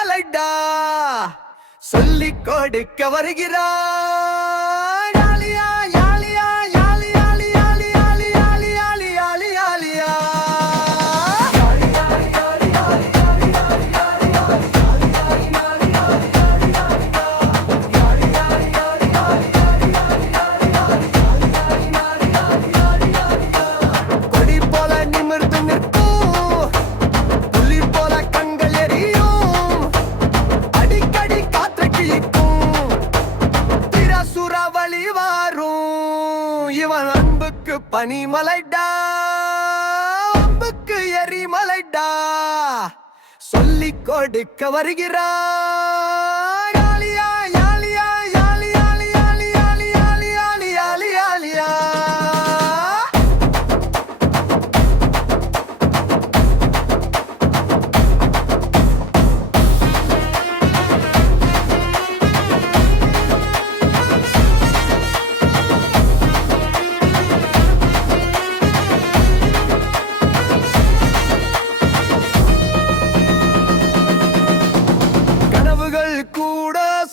மலைடா. சொல்லி கொடுக்க வருகிறார். அம்புக்கு பனிமலைடா அம்புக்கு எரிமலைடா சொல்லிக் கொடுக்க வருகிறாய்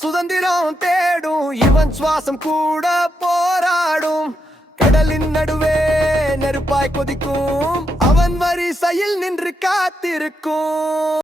சுதந்திரம் தேடும் இவன் சுவாசம் கூட போராடும். கடலின் நடுவே நெருப்பாய் கொதிக்கும் அவன் வரிசையில் நின்று காத்திருக்கும்.